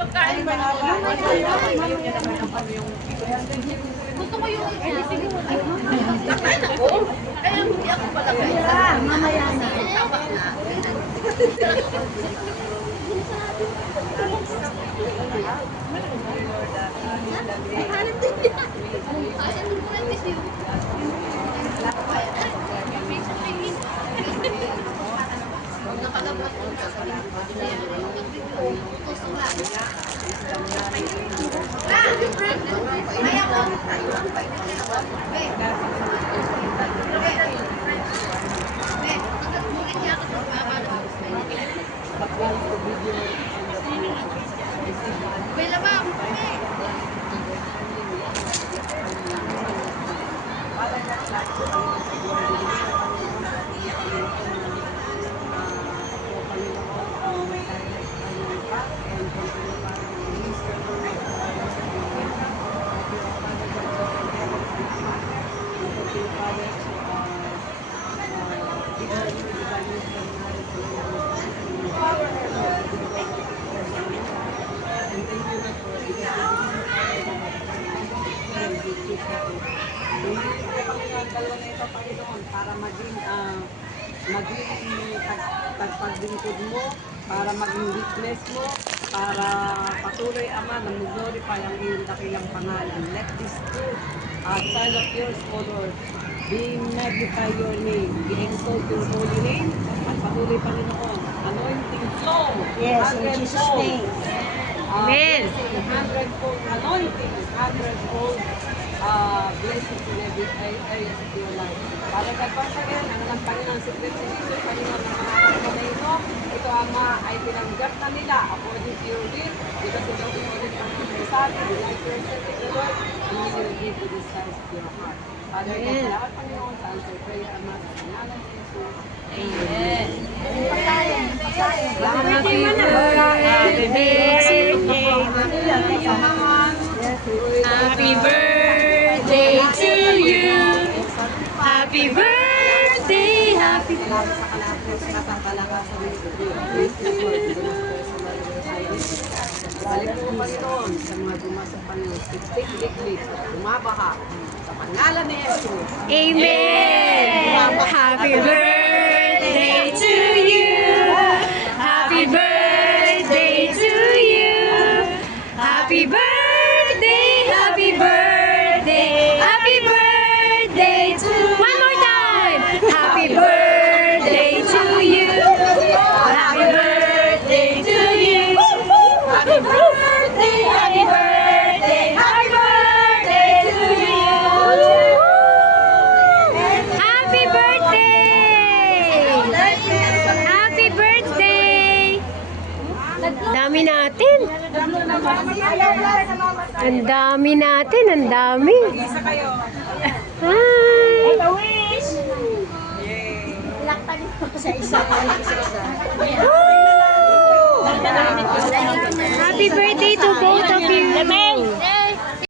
Pagkain ba naman? Gusto ko yung kakain ako. Ay, hindi ako pala kaya. Mamaya na. Tama na. Para maging tagpaglingkod mo, para maging weakness mo, para patuloy, Ama, na mag-glorify ang iyong dakilang pangalan. Let this truth outside of yours, O Lord, be magnify your name, be exalt your holy name, at patuloy, Panginoon, anointing flow, Yes, in Jesus' name. Amen. Hundredfold anointing, hundredfold blessings in every area of your life. Father God, once again, ang ng Panginoon Secret Solution, Panginoon ng mga kapatid, ito Ama ay tinanggap na nila according to your will, because ito ang ulit ang pinagsasabi, you like yourself in the Lord, and you will give the desires of your heart. Father God, salamat Panginoon sa answer prayer, Ama, sa pangalan ni Jesus. Amen. Happy birthday to you. Happy birthday, happy Balik mo, Panginoon, sa mga dumasang Panginoon, tiktik-liklik, bumabaha, sa pangalan ni Jesus. Amen. Happy birthday to you. Happy birthday to you. Happy birthday, happy birthday, happy birthday to you. One more time. Happy birthday to you. Happy birthday to you. Happy birthday, happy birthday, happy birthday to you. Happy birthday! Happy birthday! Dami natin. Ang dami natin, ang dami. Hi! Happy birthday to both of you.